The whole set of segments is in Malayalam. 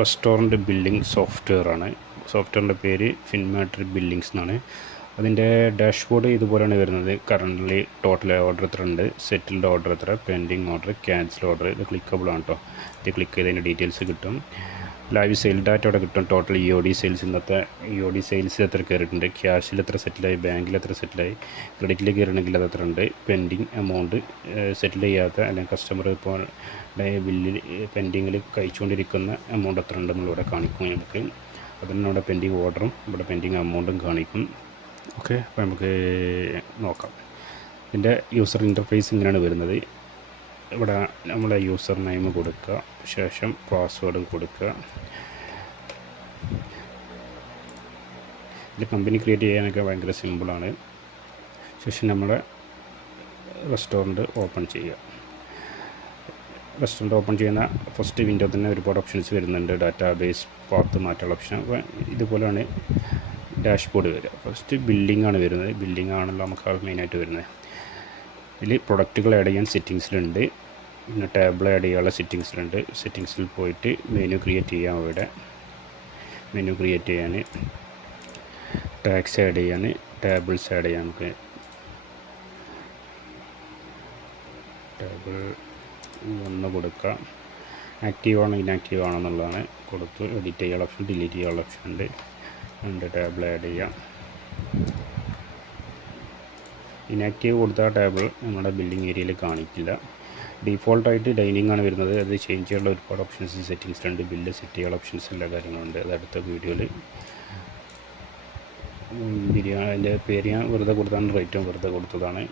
Restaurant billing സോഫ്റ്റ്വെയറാണ്. സോഫ്റ്റ്വെയറിൻ്റെ പേര് ഫിൻമാട്രി ബില്ലിങ്സ് എന്നാണ്. അതിൻ്റെ ഡാഷ്ബോർഡ് ഇതുപോലെയാണ് വരുന്നത്. കറൻ്റ്ലി ടോട്ടൽ ഓർഡർ എത്ര ഉണ്ട്, സെറ്റിൽഡ് ഓർഡർ എത്ര, പെൻഡിങ് ഓർഡർ, ക്യാൻസൽ ഓർഡർ. ഇത് ക്ലിക്കബിൾ ആണ് കേട്ടോ. ഇത് ക്ലിക്ക് ചെയ്തതിൻ്റെ ഡീറ്റെയിൽസ് കിട്ടും. ലൈവ് സെയിൽ ഡാറ്റ അവിടെ കിട്ടും. ടോട്ടൽ EOD സെയിൽസ്, ഇന്നത്തെ EOD സെയിൽസ് എത്ര കയറിയിട്ടുണ്ട്, ക്യാഷിൽ എത്ര സെറ്റിലായി, ബാങ്കിൽ എത്ര സെറ്റിലായി, ക്രെഡിറ്റിൽ കയറണമെങ്കിൽ അത് എത്ര ഉണ്ട്, പെൻഡിങ് എമൗണ്ട്, സെറ്റിൽ ചെയ്യാത്ത അല്ലെങ്കിൽ കസ്റ്റമർ ഇപ്പോൾ ബില്ലിൽ പെൻഡിങ്ങിൽ കഴിച്ചുകൊണ്ടിരിക്കുന്ന എമൗണ്ട് എത്ര ഉണ്ടെന്നുള്ള ഇവിടെ കാണിക്കും നമുക്ക്. അതിന് ഇവിടെ പെൻഡിങ് ഓർഡറും ഇവിടെ പെൻഡിങ് എമൗണ്ടും കാണിക്കും. ഓക്കെ, അപ്പോൾ നമുക്ക് നോക്കാം. ഇതിൻ്റെ യൂസർ ഇൻ്റർഫേസ് ഇങ്ങനെയാണ് വരുന്നത്. ഇവിടെ നമ്മുടെ യൂസർ നെയിം കൊടുക്കുക, ശേഷം പാസ്വേഡ് കൊടുക്കുക. ഇത് കമ്പനി ക്രിയേറ്റ് ചെയ്യാനൊക്കെ ഭയങ്കര സിമ്പിളാണ്. ശേഷം നമ്മുടെ റെസ്റ്റോറൻറ്റ് ഓപ്പൺ ചെയ്യുക. റെസ്റ്റോറൻറ്റ് ഓപ്പൺ ചെയ്യുന്ന ഫസ്റ്റ് വിൻഡോ തന്നെ ഒരുപാട് ഓപ്ഷൻസ് വരുന്നുണ്ട്. ഡാറ്റാബേസ്, പാത്ത് മാറ്റാനുള്ള ഓപ്ഷൻ. അപ്പോൾ ഇതുപോലെയാണ് ഡാഷ്ബോർഡ് വരിക. ഫസ്റ്റ് ബില്ലിംഗ് ആണ് വരുന്നത്. ബില്ലിംഗ് ആണല്ലോ നമുക്ക് മെയിനായിട്ട് വരുന്നത്. ഇതിൽ പ്രൊഡക്റ്റുകൾ ആഡ് ചെയ്യാൻ സെറ്റിങ്സിലുണ്ട്, പിന്നെ ടേബിൾ ആഡ് ചെയ്യാനുള്ള സെറ്റിങ്സിലുണ്ട്. സെറ്റിങ്സിൽ പോയിട്ട് മെനു ക്രിയേറ്റ് ചെയ്യാം. ഇവിടെ മെനു ക്രിയേറ്റ് ചെയ്യാൻ, ടാക്സ് ആഡ് ചെയ്യാൻ, ടേബിൾസ് ആഡ് ചെയ്യാൻ. നമുക്ക് ടേബിൾ 1 കൊടുക്കുക. ആക്റ്റീവ് ആണോ ഇനാക്റ്റീവ് ആണോ എന്നുള്ളതാണ് കൊടുത്ത് എഡിറ്റ് ചെയ്യാനുള്ള ഓപ്ഷൻ, ഡിലീറ്റ് ചെയ്യാനുള്ള ഓപ്ഷൻ ഉണ്ട്. ടേബിൾ ആഡ് ചെയ്യാം. ഇനാക്റ്റീവ് കൊടുത്ത ടേബിൾ നമ്മുടെ ബില്ലിംഗ് ഏരിയയിൽ കാണിക്കില്ല. ഡീഫോൾട്ടായിട്ട് ഡൈനിങ് ആണ് വരുന്നത്. അത് ചേഞ്ച് ചെയ്യാനുള്ള ഒരുപാട് ഓപ്ഷൻസ് സെറ്റിങ്സിലുണ്ട്. ബില്ല് സെറ്റ് ചെയ്യാനുള്ള ഓപ്ഷൻസ് എല്ലാ കാര്യങ്ങളുണ്ട്. അത് അടുത്ത വീഡിയോയിൽ ബിരിയാണിൻ്റെ പേര് ഞാൻ വെറുതെ കൊടുത്താണ്, റേറ്റും വെറുതെ കൊടുത്തതാണ്.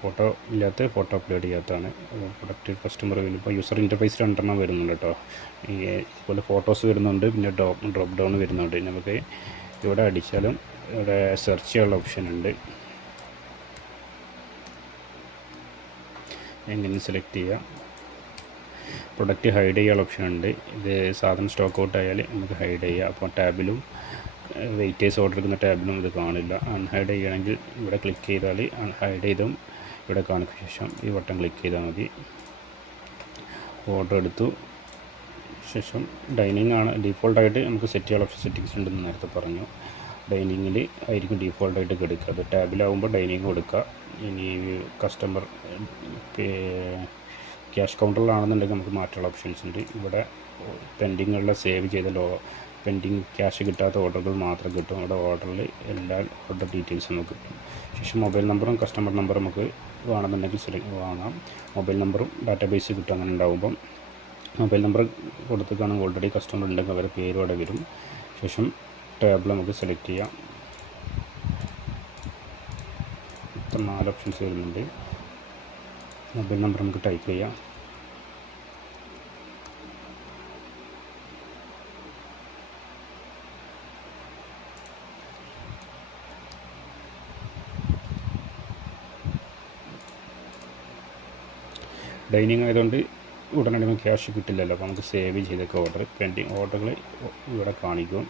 ഫോട്ടോ ഇല്ലാത്ത, ഫോട്ടോ അപ്ലോഡ് ചെയ്യാത്തതാണ്. പ്രൊഡക്റ്റ് കസ്റ്റമർ ഇപ്പോൾ യൂസർ ഇൻ്റർഫേസ് 2 വരുന്നുണ്ട് കേട്ടോ. ഇതുപോലെ ഫോട്ടോസ് വരുന്നുണ്ട്, പിന്നെ ഡ്രോപ്പ് ഡൗൺ വരുന്നുണ്ട്. നമുക്ക് ഇവിടെ അടിച്ചാലും ഇവിടെ സെർച്ച് ചെയ്യാനുള്ള ഓപ്ഷൻ ഉണ്ട്. എങ്ങനെ സെലക്ട് ചെയ്യുക. പ്രൊഡക്റ്റ് ഹൈഡ് ചെയ്യാനുള്ള ഓപ്ഷൻ ഉണ്ട്. ഇത് സാധനം സ്റ്റോക്ക് ഔട്ട് ആയാൽ നമുക്ക് ഹൈഡ് ചെയ്യാം. അപ്പോൾ ടാബിലും വെയിറ്റേഴ്സ് ഓർഡർ എടുക്കുന്ന ടാബിലും ഇത് കാണില്ല. അൺഹൈഡ് ചെയ്യണമെങ്കിൽ ഇവിടെ ക്ലിക്ക് ചെയ്താൽ അൺഹൈഡ് ചെയ്തും ഇവിടെ കാണിക്കും. ശേഷം ഈ ബട്ടൺ ക്ലിക്ക് ചെയ്താൽ മതി. ഓർഡർ എടുത്തു. ശേഷം ഡൈനിങ് ആണ് ഡീഫോൾട്ടായിട്ട് നമുക്ക് സെറ്റ് ചെയ്യാനുള്ള ഓപ്ഷൻ സെറ്റിങ്സ് ഉണ്ടെന്ന് നേരത്തെ പറഞ്ഞു. ഡൈനിങ്ങിൽ ആയിരിക്കും ഡീഫോൾട്ടായിട്ട് കൊടുക്കുക. അത് ടാബിലാവുമ്പോൾ ഡൈനിങ് കൊടുക്കുക. ഇനി കസ്റ്റമർ ക്യാഷ് കൗണ്ടറിലാണെന്നുണ്ടെങ്കിൽ നമുക്ക് മാറ്റാനുള്ള ഓപ്ഷൻസ് ഉണ്ട്. ഇവിടെ പെൻഡിങ്ങുള്ള സേവ് ചെയ്ത പെൻഡിങ് ക്യാഷ് കിട്ടാത്ത ഓർഡറുകൾ മാത്രം കിട്ടും. അവിടെ ഓർഡറിൽ എല്ലാ ഓർഡർ ഡീറ്റെയിൽസും നമുക്ക് കിട്ടും. ശേഷം മൊബൈൽ നമ്പറും കസ്റ്റമർ നമ്പറും നമുക്ക് വേണമെന്നുണ്ടെങ്കിൽ വാങ്ങാം. മൊബൈൽ നമ്പറും ഡാറ്റാബേസ് കിട്ടും. അങ്ങനെ ഉണ്ടാകുമ്പം മൊബൈൽ നമ്പർ കൊടുത്തിട്ടാണെങ്കിൽ ഓൾറെഡി കസ്റ്റമർ ഉണ്ടെങ്കിൽ അവരുടെ പേരും അവിടെ വരും. ശേഷം ടേബിൾ നമുക്ക് സെലക്ട് ചെയ്യാം. 4 ഓപ്ഷൻസ് വരുന്നുണ്ട്. മൊബൈൽ നമ്പർ നമുക്ക് ടൈപ്പ് ചെയ്യാം. ഡൈനിങ് ആയതുകൊണ്ട് ഉടനടി നമുക്ക് ക്യാഷ് കിട്ടില്ലല്ലോ. അപ്പോൾ നമുക്ക് സേവ് ചെയ്തൊക്കെ ഓർഡർ പെൻഡിങ് ഓർഡറുകൾ ഇവിടെ കാണിക്കും.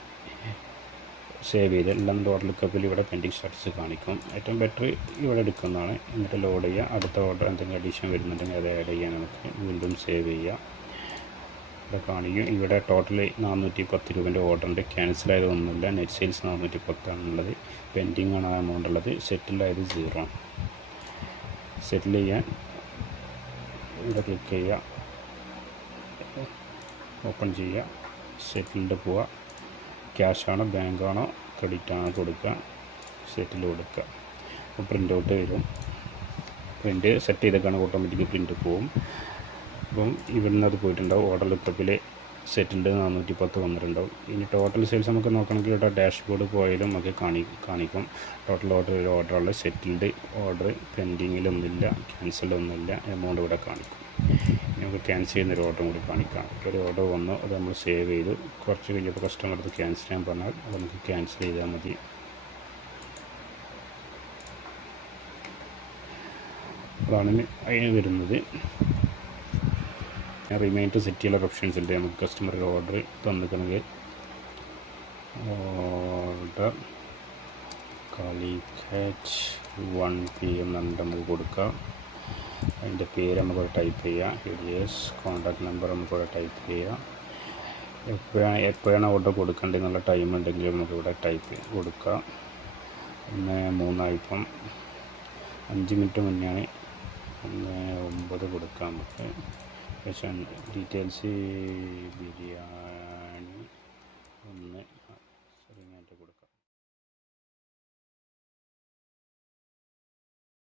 സേവ് ചെയ്ത് എല്ലാം ഓർഡർ ലുക്കപ്പിൽ ഇവിടെ പെൻഡിങ് സ്റ്റാറ്റസ് കാണിക്കും. ഏറ്റവും ബെറ്റർ ഇവിടെ എടുക്കുന്നതാണ്. എന്നിട്ട് ലോഡ് ചെയ്യുക. അടുത്ത ഓർഡർ എന്തെങ്കിലും അഡീഷൻ വരുന്നുണ്ടെങ്കിൽ അത് ആഡ് ചെയ്യാൻ നമുക്ക് വീണ്ടും സേവ് ചെയ്യുക. ഇവിടെ കാണിക്കും. ഇവിടെ ടോട്ടൽ 410 രൂപേൻ്റെ ഓർഡറുണ്ട്. ക്യാൻസൽ ആയതൊന്നുമില്ല. നെറ്റ് സെയിൽസ് 410 ആണുള്ളത്. പെൻഡിങ് ആണ് ആ എമൗണ്ട് ഉള്ളത്. സെറ്റിൽ ആയത് 0 ആണ്. സെറ്റിൽ ചെയ്യാൻ ഇവിടെ ക്ലിക്ക് ചെയ്യുക, ഓപ്പൺ ചെയ്യുക, സെറ്റിൽഡ് പോവുക. ക്യാഷാണോ ബാങ്കാണോ ക്രെഡിറ്റ് ആണോ കൊടുക്കുക, സെറ്റിൽ കൊടുക്കുക. അപ്പോൾ പ്രിൻ്റ് ഔട്ട് വരും. പ്രിൻ്റ് സെറ്റ് ചെയ്തൊക്കെയാണ് ഓട്ടോമാറ്റിക്കലി പ്രിൻ്റ് പോവും. അപ്പം ഇവിടുന്ന് അത് പോയിട്ടുണ്ടാവും. ഓർഡർ ലുക്കപ്പിൽ സെറ്റിൽഡ് 410 വന്നിട്ടുണ്ടാവും. ഇനി ടോട്ടൽ സെയിൽസ് നമുക്ക് നോക്കണമെങ്കിൽ ഇവിടെ ഡാഷ്ബോർഡ് പോയാലും നമുക്ക് കാണിക്കും. ടോട്ടൽ ഓർഡറുള്ള സെറ്റിൽഡ് ഓർഡർ, പെൻഡിങ്ങിലൊന്നുമില്ല, ക്യാൻസലൊന്നുമില്ല, എമൗണ്ട് ഇവിടെ കാണിക്കും. നമുക്ക് ക്യാൻസൽ ചെയ്യുന്നൊരു ഓർഡർ കൂടി കാണിക്കാം. ഒരു ഓർഡർ വന്നു, അത് നമ്മൾ സേവ് ചെയ്തു. കുറച്ച് കഴിഞ്ഞപ്പോൾ കസ്റ്റമർ അത് ക്യാൻസൽ ചെയ്യാൻ പറഞ്ഞാൽ അത് നമുക്ക് ക്യാൻസൽ ചെയ്താൽ മതി. അതാണ് അതിന് വരുന്നത്. റിമൈൻഡർ സെറ്റ് ചെയ്യാനുള്ള ഓപ്ഷൻസ് ഉണ്ട്. നമുക്ക് കസ്റ്റമർ ഓർഡർ തന്നിക്കണമെങ്കിൽ ഓർഡർ കാലിക്കറ്റ് 1 PM നമുക്ക് കൊടുക്കാം. അതിൻ്റെ പേര് നമുക്കിവിടെ ടൈപ്പ് ചെയ്യാം. ഹെഡിയേഴ്സ് കോൺടാക്ട് നമ്പർ നമുക്കിവിടെ ടൈപ്പ് ചെയ്യാം. എപ്പോഴാണ് ഓർഡർ കൊടുക്കേണ്ടത് എന്നുള്ള ടൈം ഉണ്ടെങ്കിൽ നമുക്കിവിടെ ടൈപ്പ് കൊടുക്കാം. 1:03 ഇപ്പം 5 മിനിറ്റ് മുന്നെയാണ് 1:09 കൊടുക്കാം നമുക്ക്. പക്ഷേ ഡീറ്റെയിൽസ് ബിരിയാണി